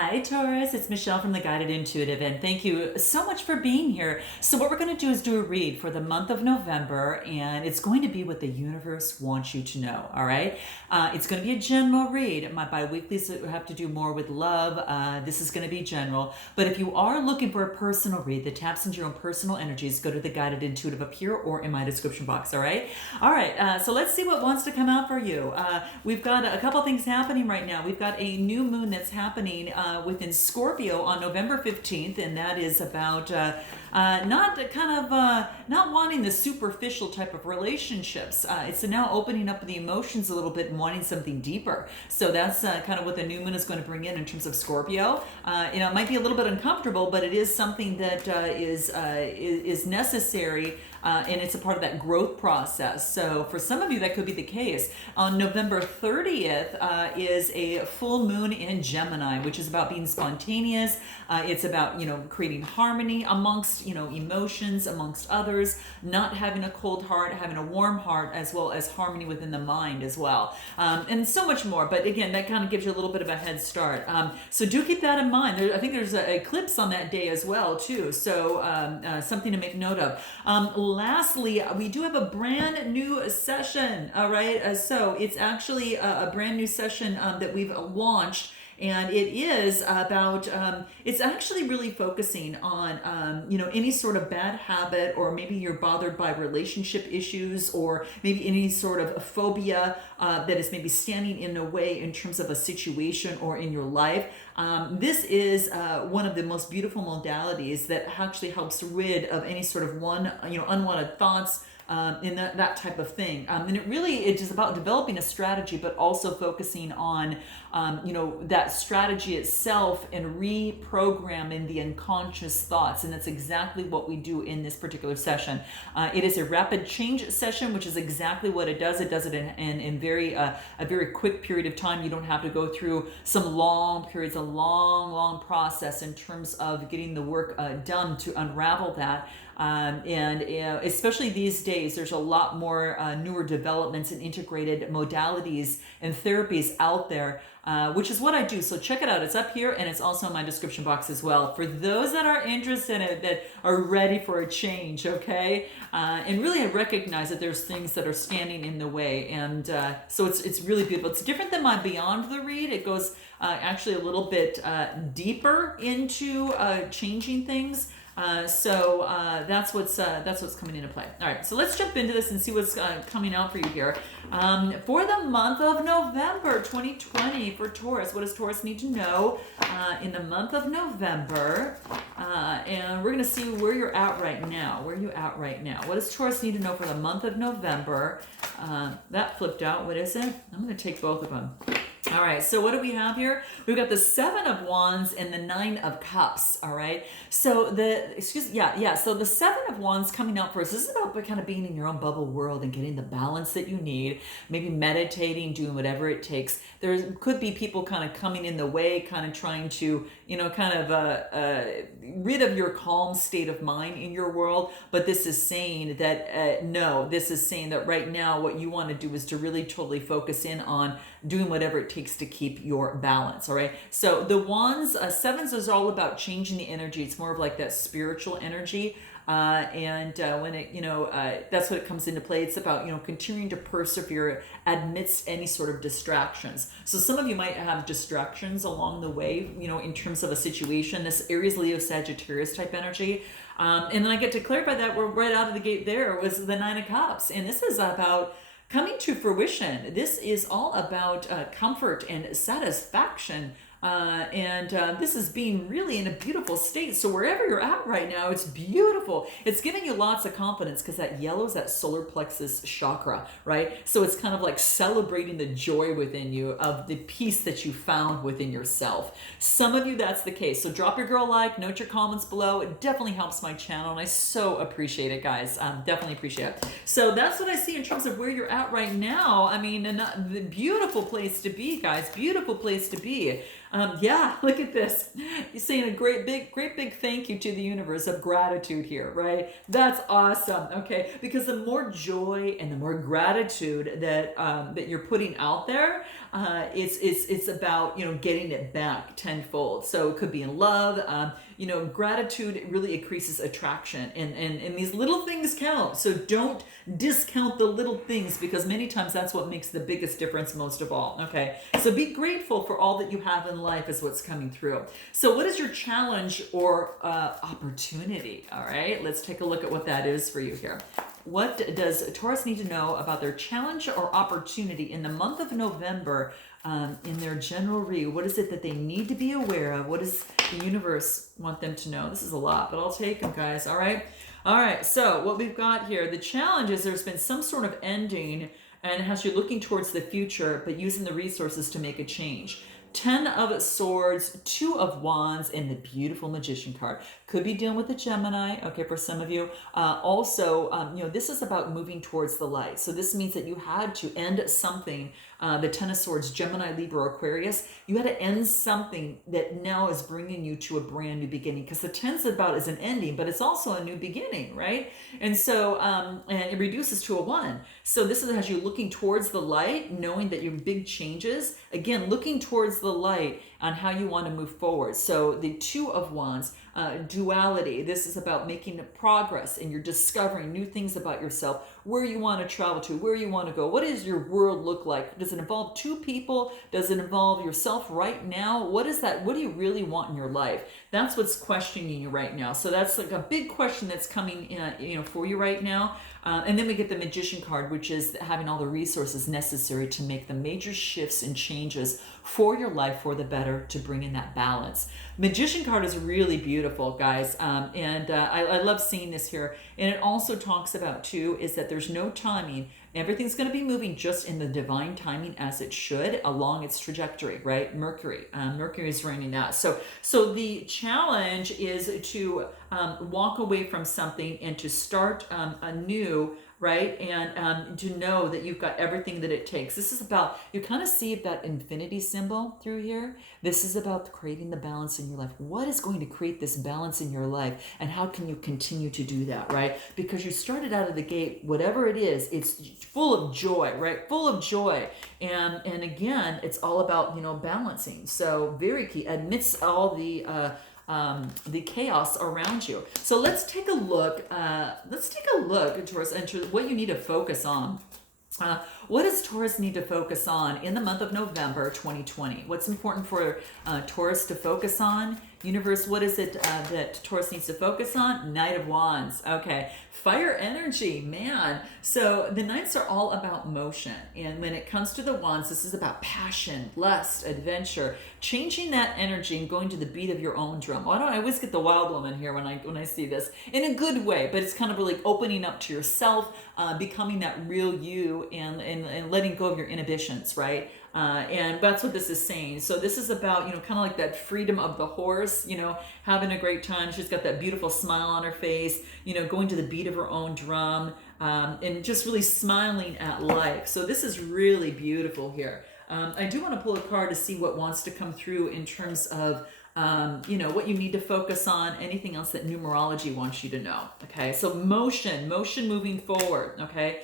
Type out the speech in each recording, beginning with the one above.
Hi, Taurus. It's Michelle from the Guided Intuitive, and thank you so much for being here. So, what we're going to do is do a read for the month of November, and it's going to be what the universe wants you to know. All right. It's going to be a general read. My bi-weeklies have to do more with love. This is going to be general. But if you are looking for a personal read that taps into your own personal energies, go to the Guided Intuitive up here or in my description box. All right. All right. So, let's see what wants to come out for you. We've got a couple things happening right now. We've got a new moon that's happening within Scorpio on November 15th, and that is about not wanting the superficial type of relationships. It's now opening up the emotions a little bit and wanting something deeper. So that's kind of what the new moon is going to bring in terms of Scorpio. It might be a little bit uncomfortable, but it is something that is necessary. And it's a part of that growth process. So for some of you, that could be the case. On November 30th is a full moon in Gemini, which is about being spontaneous. It's about, creating harmony amongst, emotions, amongst others, not having a cold heart, having a warm heart, as well as harmony within the mind as well. And so much more. But again, that kind of gives you a little bit of a head start. So do keep that in mind. I think there's an eclipse on that day as well, too. So something to make note of. Lastly, we do have a brand new session. All right. So it's actually a brand new session that we've launched. And it is about, it's actually really focusing on, any sort of bad habit, or maybe you're bothered by relationship issues, or maybe any sort of phobia that is maybe standing in the way in terms of a situation or in your life. This is one of the most beautiful modalities that actually helps rid of any sort of unwanted thoughts, in that type of thing. And it is about developing a strategy, but also focusing on, that strategy itself and reprogramming the unconscious thoughts. And that's exactly what we do in this particular session. It is a rapid change session, which is exactly what it does. It does it in a very quick period of time. You don't have to go through some long periods, a long process in terms of getting the work done to unravel that. Especially these days, there's a lot more newer developments and integrated modalities and therapies out there, which is what I do. So check it out. It's up here, and it's also in my description box as well. For those that are interested in it, that are ready for a change, okay? And really, I recognize that there's things that are standing in the way. And so it's really beautiful. It's different than my Beyond the Read. It goes actually a little bit deeper into changing things. So that's what's coming into play. All right, so let's jump into this and see what's coming out for you here. For the month of November 2020 for Taurus, what does Taurus need to know in the month of November? And we're going to see where you're at right now. Where are you at right now? What does Taurus need to know for the month of November? That flipped out. What is it? I'm going to take both of them. All right, so what do we have here? We've got the Seven of Wands and the Nine of Cups, all right? So so the Seven of Wands coming out for us, this is about kind of being in your own bubble world and getting the balance that you need, maybe meditating, doing whatever it takes. There could be people kind of coming in the way, kind of trying to, rid of your calm state of mind in your world, but this is saying that, no, this is saying that right now what you want to do is to really totally focus in on doing whatever it takes to keep your balance. All right. So the wands, sevens is all about changing the energy. It's more of like that spiritual energy. When it, that's what it comes into play. It's about, continuing to persevere amidst any sort of distractions. So some of you might have distractions along the way, in terms of a situation, this Aries, Leo, Sagittarius type energy. And then I get to clarify that we're right out of the gate there was the Nine of Cups. And this is about coming to fruition. This is all about comfort and satisfaction. This is being really in a beautiful state. So wherever you're at right now, it's beautiful. It's giving you lots of confidence because that yellow is that solar plexus chakra, right? So it's kind of like celebrating the joy within you of the peace that you found within yourself. Some of you, that's the case. So drop your girl a like, note your comments below. It definitely helps my channel, and I so appreciate it, guys. Definitely appreciate it. So that's what I see in terms of where you're at right now. I mean, the beautiful place to be, guys. Beautiful place to be. Yeah, look at this. You're saying a great big thank you to the universe of gratitude here, right? That's awesome. Okay, because the more joy and the more gratitude that you're putting out there, it's about getting it back tenfold. So it could be in love. Gratitude really increases attraction, and these little things count. So don't discount the little things, because many times that's what makes the biggest difference most of all. Okay, so be grateful for all that you have in life is what's coming through. So what is your challenge or opportunity? All right, let's take a look at what that is for you here. What does Taurus need to know about their challenge or opportunity in the month of November, in their general read? What is it that they need to be aware of? What does the universe want them to know? This is a lot, but I'll take them, guys. All right. All right. So what we've got here, the challenge is there's been some sort of ending, and it has you looking towards the future, but using the resources to make a change. 10 of Swords, 2 of Wands, and the beautiful Magician card. Could be dealing with the Gemini, okay, for some of you. This is about moving towards the light. So this means that you had to end something, the 10 of Swords, Gemini, Libra, Aquarius. You had to end something that now is bringing you to a brand new beginning, because the 10's about is an ending, but it's also a new beginning, right? And so, and it reduces to a 1. So this has you looking towards the light, knowing that your big changes, again, looking towards the light on how you want to move forward. So the 2 of Wands, duality. This is about making progress, and you're discovering new things about yourself, where you want to travel to, where you want to go. What does your world look like? Does it involve 2 people? Does it involve yourself right now? What is that? What do you really want in your life? That's what's questioning you right now. So that's like a big question that's coming for you right now. And then we get the Magician card, which is having all the resources necessary to make the major shifts and changes for your life for the better, to bring in that balance. Magician card is really beautiful, guys. I love seeing this here. And it also talks about, too, is that there's no timing. Everything's going to be moving just in the divine timing as it should along its trajectory, right? Mercury is reigning out. So the challenge is to walk away from something and to start anew, right? And to know that you've got everything that it takes. This is about, you kind of see that infinity symbol through here. This is about creating the balance in your life. What is going to create this balance in your life, and how can you continue to do that, right? Because you started out of the gate, whatever it is, it's full of joy, right? Full of joy. And again, it's all about, balancing. So very key amidst all the chaos around you. So let's take a look. Taurus, into what you need to focus on. What does Taurus need to focus on in the month of November 2020? What's important for Taurus to focus on? Universe, what is it that Taurus needs to focus on? Knight of Wands. Okay. Fire energy, man. So the Knights are all about motion. And when it comes to the Wands, this is about passion, lust, adventure, changing that energy and going to the beat of your own drum. Why don't I always get the wild woman here when I see this? In a good way, but it's kind of really opening up to yourself, becoming that real you, and letting go of your inhibitions, right? And that's what this is saying. So this is about, kind of like that freedom of the horse, having a great time. She's got that beautiful smile on her face, going to the beat of her own drum, and just really smiling at life. So this is really beautiful here. I do want to pull a card to see what wants to come through in terms of, what you need to focus on, anything else that numerology wants you to know. Okay. So motion moving forward. Okay.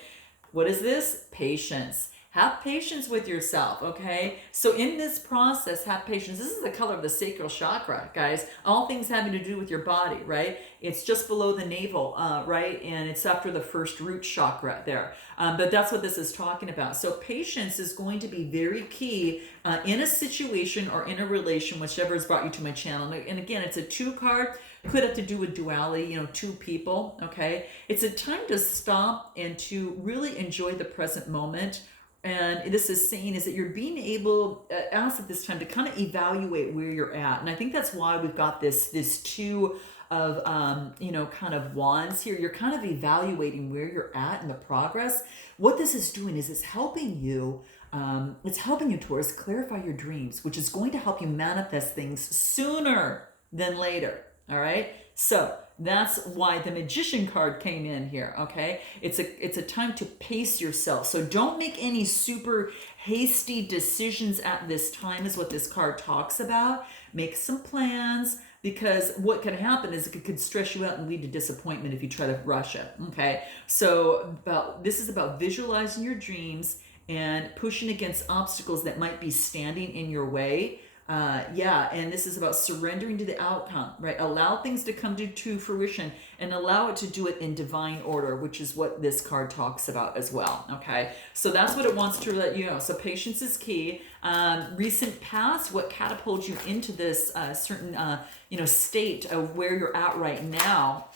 What is this? Patience. Have patience with yourself, okay? So in this process, have patience. This is the color of the sacral chakra, guys. All things having to do with your body, right? It's just below the navel, right? And it's after the first root chakra there. But that's what this is talking about. So patience is going to be very key in a situation or in a relation, whichever has brought you to my channel. And again, it's a 2 card. Could have to do with duality, 2 people, okay? It's a time to stop and to really enjoy the present moment. And this is saying is that you're being able, asked at this time, to kind of evaluate where you're at. And I think that's why we've got this 2 of, kind of wands here. You're kind of evaluating where you're at in the progress. What this is doing is it's helping you, Taurus, clarify your dreams, which is going to help you manifest things sooner than later. All right. So that's why the Magician card came in here, okay? It's a time to pace yourself. So don't make any super hasty decisions at this time is what this card talks about. Make some plans, because what can happen is it could stress you out and lead to disappointment if you try to rush it, okay? So this is about visualizing your dreams and pushing against obstacles that might be standing in your way. And this is about surrendering to the outcome, right? Allow things to come to fruition and allow it to do it in divine order, which is what this card talks about as well, okay? So that's what it wants to let you know. So patience is key. Recent past, what catapults you into this certain, state of where you're at right now.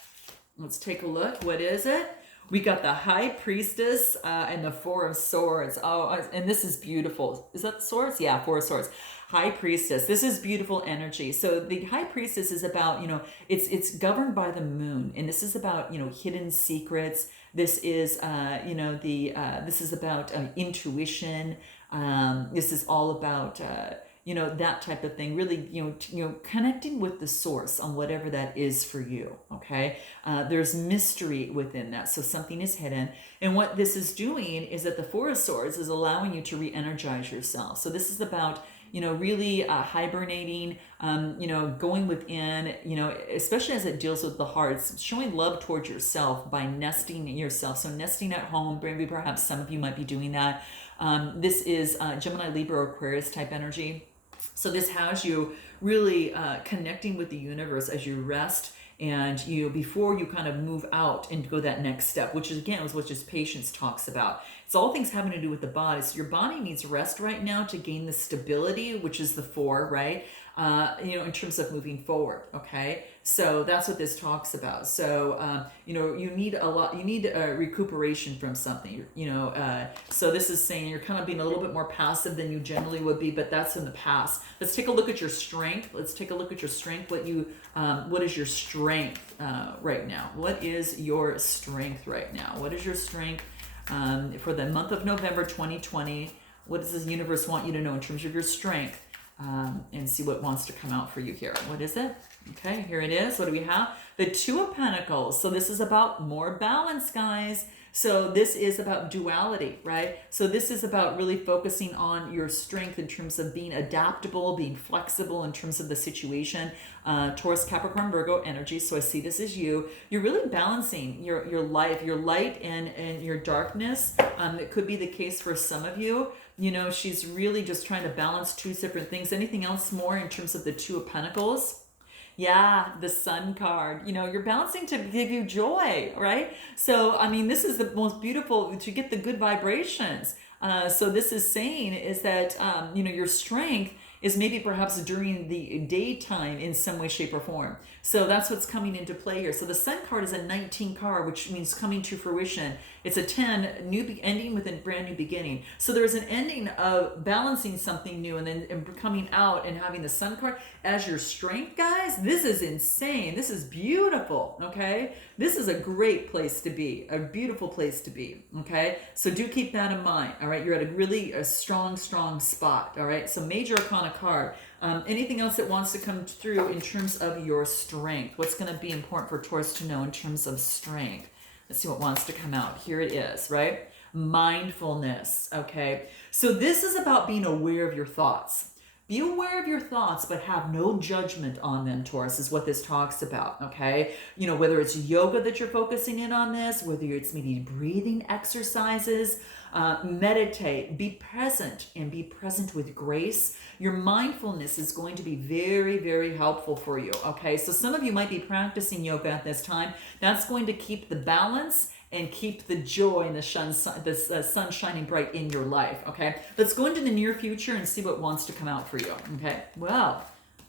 Let's take a look. What is it? We got the High Priestess and the Four of Swords. Oh, and this is beautiful. Is that the swords? Yeah, Four of Swords. High Priestess. This is beautiful energy. So the High Priestess is about, it's governed by the moon, and this is about, hidden secrets. This is, this is about intuition. This is all about, that type of thing. Really, connecting with the source on whatever that is for you. Okay. There's mystery within that. So something is hidden. And what this is doing is that the Four of Swords is allowing you to re-energize yourself. So this is about, really hibernating, going within, especially as it deals with the heart. It's showing love towards yourself by nesting in yourself. So nesting at home, maybe perhaps some of you might be doing that. This is Gemini, Libra, Aquarius type energy. So this has you really connecting with the universe as you rest, and before you kind of move out and go that next step, which is again what just patience talks about. It's all things having to do with the body. So your body needs rest right now to gain the stability, which is the four, right? In terms of moving forward. Okay, so that's what this talks about. So you need a lot. You need recuperation from something. So this is saying you're kind of being a little bit more passive than you generally would be, but that's in the past. Let's take a look at your strength. What is your strength right now? What is your strength right now? What is your strength for the month of November 2020? What does the universe want you to know in terms of your strength? And see what wants to come out for you here. What is it? Okay, here it is. What do we have? The Two of Pentacles. So this is about more balance, guys. So this is about duality, right? So this is about really focusing on your strength in terms of being adaptable, being flexible in terms of the situation. Taurus, Capricorn, Virgo energy. So I see this as you. You're really balancing your life, your light and your darkness. It could be the case for some of you. She's really just trying to balance two different things. Anything else more in terms of the Two of Pentacles? Yeah, the Sun card. You're balancing to give you joy, right? So, this is the most beautiful, to get the good vibrations. So this is saying is that, your strength is maybe perhaps during the daytime in some way, shape, or form. So that's what's coming into play here. So the Sun card is a 19 card, which means coming to fruition. It's a 10, ending with a brand new beginning. So there's an ending of balancing something new and then coming out and having the Sun card as your strength, guys. This is insane. This is beautiful, okay? This is a great place to be, a beautiful place to be, okay? So do keep that in mind, all right? You're at a strong spot, all right? So Major Arcana card. Anything else that wants to come through in terms of your strength? What's going to be important for Taurus to know in terms of strength? Let's see what wants to come out. Here it is, right? Mindfulness, okay? So this is about being aware of your thoughts. Be aware of your thoughts, but have no judgment on them, Taurus, is what this talks about, okay? Whether it's yoga that you're focusing in on this, whether it's maybe breathing exercises, meditate, be present, and be present with grace. Your mindfulness is going to be very, very helpful for you, okay? So some of you might be practicing yoga at this time. That's going to keep the balance and keep the joy and the sun shining bright in your life, okay? Let's go into the near future and see what wants to come out for you, okay? Well,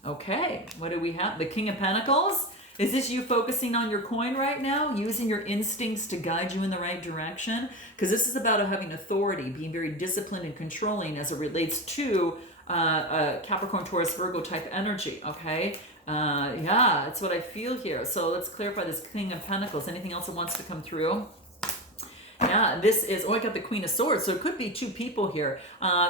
okay, what do we have? The King of Pentacles. Is this you focusing on your coin right now, using your instincts to guide you in the right direction? Because this is about having authority, being very disciplined and controlling as it relates to Capricorn, Taurus, Virgo type energy, okay? Yeah, that's what I feel here. So let's clarify this King of Pentacles. Anything else that wants to come through? Yeah, this is, I got the Queen of Swords, so it could be two people here.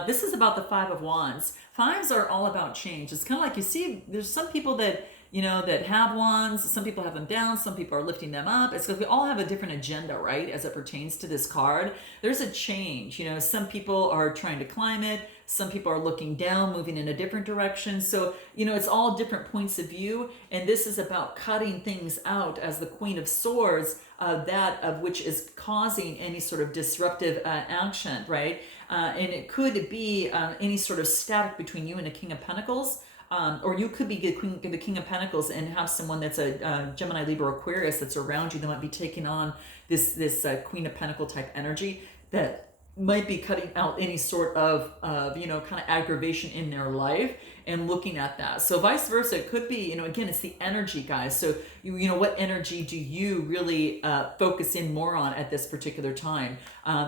This is about the Five of Wands. Fives are all about change. It's kind of like you see, there's some people that, that have wands, some people have them down, some people are lifting them up. It's because we all have a different agenda, right, as it pertains to this card. There's a change. Some people are trying to climb it, some people are looking down, moving in a different direction. So, it's all different points of view, and this is about cutting things out as the Queen of Swords, that of which is causing any sort of disruptive action, right? And it could be any sort of static between you and a King of Pentacles. Or you could be the King of Pentacles and have someone that's a Gemini, Libra, Aquarius that's around you that might be taking on this Queen of Pentacle type energy that might be cutting out any sort of kind of aggravation in their life and looking at that. So vice versa, it could be, again, it's the energy, guys. So, what energy do you really focus in more on at this particular time?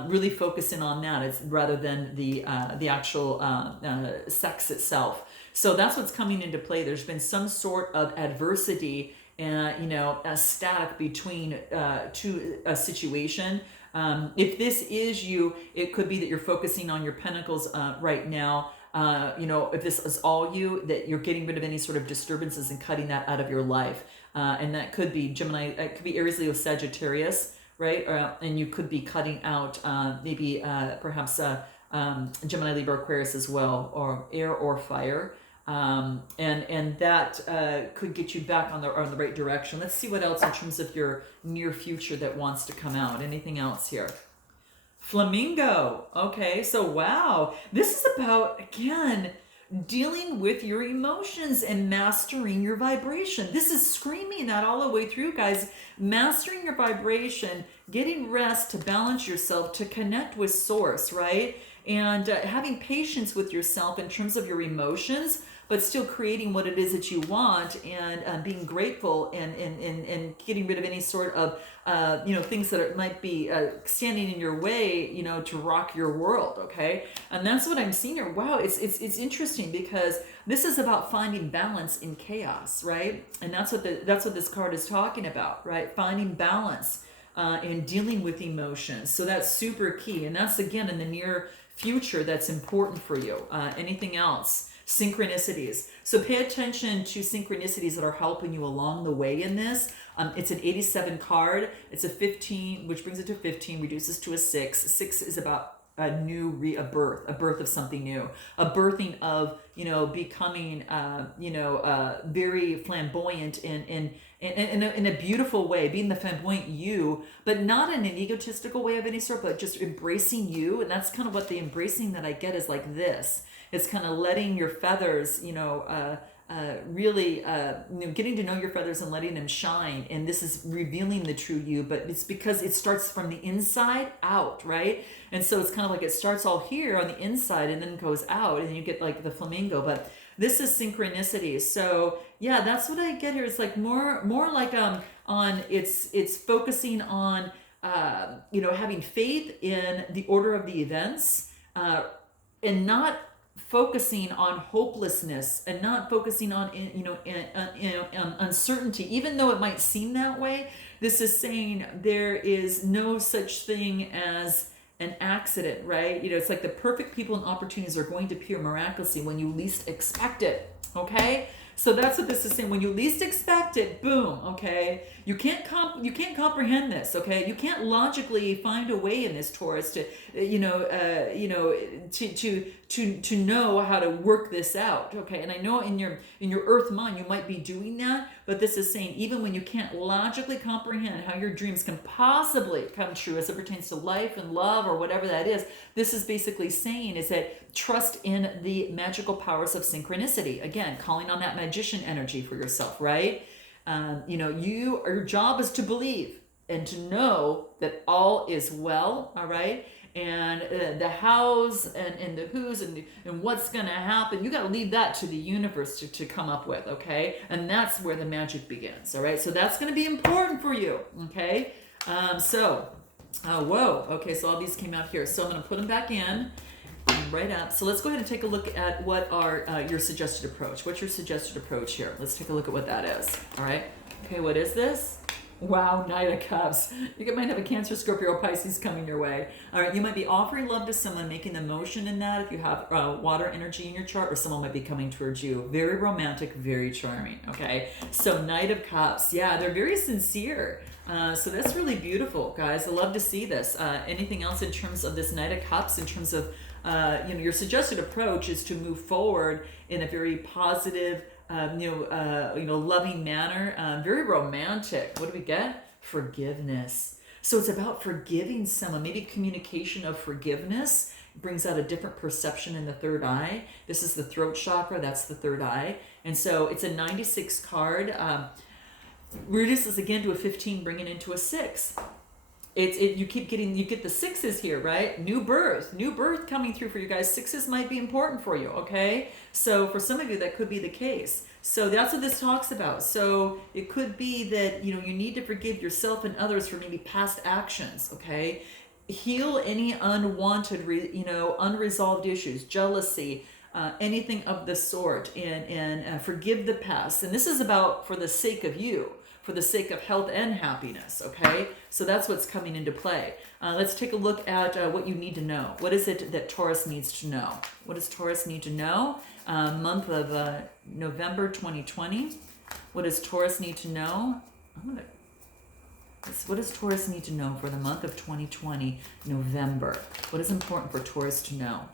Really focus in on that rather than the actual sex itself. So that's what's coming into play. There's been some sort of adversity, a static between a situation. If this is you, it could be that you're focusing on your pentacles right now. If this is all you, that you're getting rid of any sort of disturbances and cutting that out of your life. And that could be Gemini, it could be Aries, Leo, Sagittarius, right? And you could be cutting out perhaps Gemini, Libra, Aquarius as well, or air or fire. And that could get you back on the right direction. Let's see what else in terms of your near future that wants to come out. Anything else here? Flamingo. Okay, so wow. This is about, again, dealing with your emotions and mastering your vibration. This is screaming that all the way through, guys. Mastering your vibration, getting rest to balance yourself, to connect with source, right? And having patience with yourself in terms of your emotions, but still creating what it is that you want, and being grateful and getting rid of any sort of things that might be standing in your way, to rock your world. Okay, and that's what I'm seeing here. Wow, it's interesting because this is about finding balance in chaos, right? And that's what this card is talking about, right? Finding balance and dealing with emotions. So that's super key, and that's again in the near future. That's important for you. Anything else? Synchronicities. So pay attention to synchronicities that are helping you along the way in this. It's an 87 card. It's a 15, which brings it to 15, reduces to a 6. 6 is about a birth of something new, a birthing of, becoming, very flamboyant in a beautiful way, being the flamboyant you, but not in an egotistical way of any sort, but just embracing you. And that's kind of what the embracing that I get is like this. It's kind of letting your feathers, really, getting to know your feathers and letting them shine. And this is revealing the true you, but it's because it starts from the inside out, right? And so it's kind of like it starts all here on the inside and then goes out, and you get like the flamingo. But this is synchronicity. So yeah, that's what I get here. It's like more like it's focusing on having faith in the order of the events, and not focusing on hopelessness, and not focusing on uncertainty, even though it might seem that way. This is saying there is no such thing as an accident, right? It's like the perfect people and opportunities are going to appear miraculously when you least expect it. Okay, so that's what this is saying. When you least expect it, boom. Okay, you can't comprehend this. Okay, you can't logically find a way in this, Taurus, to to know how to work this out. Okay, and I know in your Earth mind you might be doing that, but this is saying even when you can't logically comprehend how your dreams can possibly come true as it pertains to life and love or whatever that is, this is basically saying is that trust in the magical powers of synchronicity. Again, calling on that magician energy for yourself, right? Your job is to believe and to know that all is well, all right? And the hows and the who's and what's going to happen, you got to leave that to the universe to come up with, okay? And that's where the magic begins, all right? So that's going to be important for you, okay? Whoa, okay, so all these came out here. So I'm going to put them back in. Right up. So let's go ahead and take a look at what are your suggested approach. What's your suggested approach here? Let's take a look at what that is. All right. Okay, what is this? Wow, Knight of Cups. You might have a Cancer, Scorpio, Pisces coming your way. All right, you might be offering love to someone, making the motion in that if you have water energy in your chart, or someone might be coming towards you. Very romantic, very charming, okay? So Knight of Cups, yeah, they're very sincere. So that's really beautiful, guys. I love to see this. Anything else in terms of this Knight of Cups, in terms of, your suggested approach is to move forward in a very positive, loving manner, very romantic. What do we get? Forgiveness. So it's about forgiving someone. Maybe communication of forgiveness brings out a different perception in the third eye. This is the throat chakra. That's the third eye. And so it's a 96 card. Reduces again to a 15, bringing into a 6. You get the 6s here, right? New birth coming through for you guys. 6s might be important for you, okay? So for some of you, that could be the case. So that's what this talks about. So it could be that, you need to forgive yourself and others for maybe past actions, okay? Heal any unwanted, unresolved issues, jealousy, anything of the sort, and forgive the past. And this is about for the sake of you, for the sake of health and happiness, okay? So that's what's coming into play. Let's take a look at what you need to know. What is it that Taurus needs to know? What does Taurus need to know? Month of November 2020. What does Taurus need to know? What does Taurus need to know for the month of 2020, November? What is important for Taurus to know?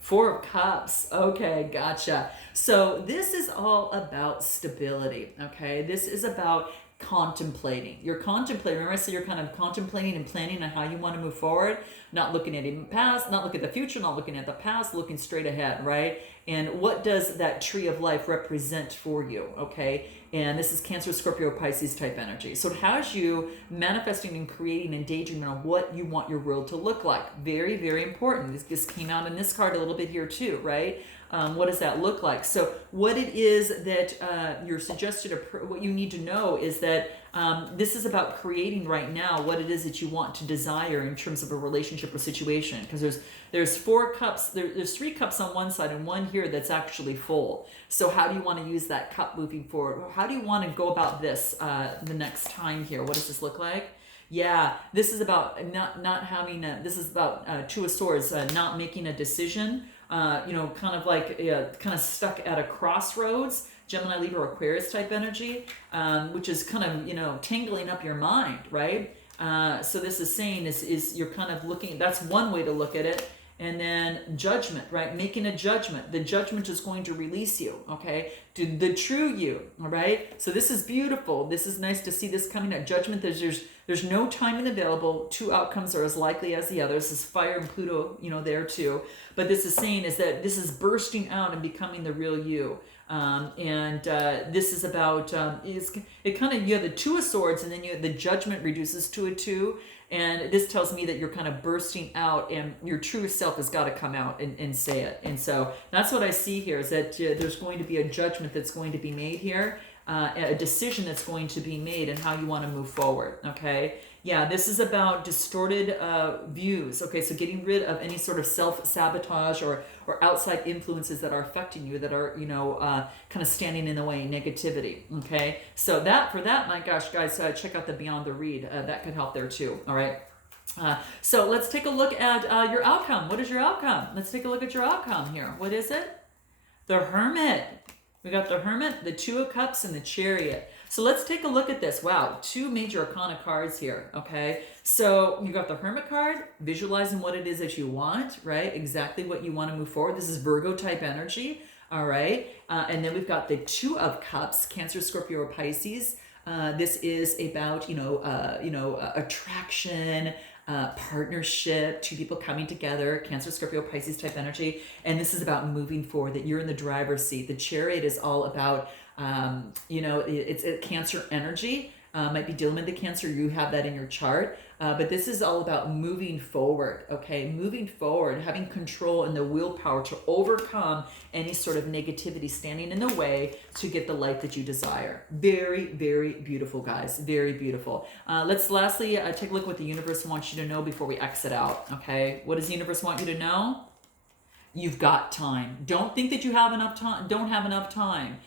4 of Cups. Okay, gotcha. So this is all about stability, okay? This is about contemplating. You're contemplating. Remember I said you're kind of contemplating and planning on how you want to move forward, not looking at the past, not looking at the future, not looking at the past, looking straight ahead, right? And what does that tree of life represent for you, okay? And this is Cancer, Scorpio, Pisces type energy. So it has you manifesting and creating and daydreaming on what you want your world to look like. Very, very important. This came out in this card a little bit here too, right? What does that look like? So what it is that you're suggested, what you need to know is that this is about creating right now what it is that you want to desire in terms of a relationship or situation. Because there's 4 cups, there's 3 cups on one side and one here that's actually full. So how do you want to use that cup moving forward? How do you want to go about this the next time here? What does this look like? Yeah, this is about not having this is about 2 of Swords, not making a decision. Kind of like kind of stuck at a crossroads, Gemini, Libra, Aquarius type energy, which is kind of, tangling up your mind, right? So this is saying is you're kind of looking, that's one way to look at it. And then judgment, right? Making a judgment. The judgment is going to release you, okay? To the true you, all right? So this is beautiful. This is nice to see this coming at judgment. There's no timing available. 2 outcomes are as likely as the other. This is fire and Pluto, there too. But this is saying is that this is bursting out and becoming the real you. This is about, it kind of, you have the 2 of Swords and then the judgment reduces to a 2. And this tells me that you're kind of bursting out and your true self has got to come out and say it. And so that's what I see here is that there's going to be a judgment that's going to be made here, a decision that's going to be made and how you want to move forward, okay? Yeah, this is about distorted views, okay? So getting rid of any sort of self-sabotage or outside influences that are affecting you, that are, kind of standing in the way, negativity, okay? So for that, my gosh, guys, check out the Beyond the Read. That could help there too, all right? So let's take a look at your outcome. What is your outcome? Let's take a look at your outcome here. What is it? The Hermit. We got the Hermit, the 2 of Cups, and the Chariot. So let's take a look at this. Wow, 2 major arcana cards here, okay? So you got the Hermit card, visualizing what it is that you want, right? Exactly what you want to move forward. This is Virgo type energy, all right? And then we've got the 2 of Cups, Cancer, Scorpio, or Pisces. This is about, attraction, partnership, 2 people coming together, Cancer, Scorpio, Pisces type energy. And this is about moving forward, that you're in the driver's seat. The Chariot is all about, it's a Cancer energy. Might be dealing with the Cancer. You have that in your chart. But this is all about moving forward, okay? Moving forward, having control and the willpower to overcome any sort of negativity standing in the way to get the life that you desire. Very, very beautiful, guys. Very beautiful. Let's lastly take a look at what the universe wants you to know before we exit out, okay? What does the universe want you to know? You've got time. Don't think that you have enough time. Don't have enough time.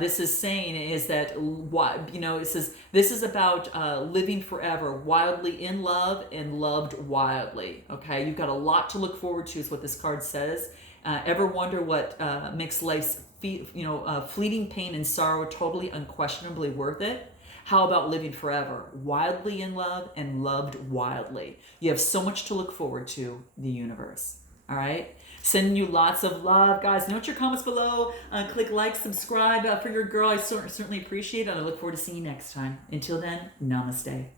This is saying is that it says this is about living forever, wildly in love and loved wildly. Okay, you've got a lot to look forward to, is what this card says. Ever wonder what makes life's fleeting pain and sorrow totally unquestionably worth it? How about living forever, wildly in love and loved wildly? You have so much to look forward to, the universe. All right? Sending you lots of love. Guys, note your comments below. Click like, subscribe for your girl. I certainly appreciate it. I look forward to seeing you next time. Until then, namaste.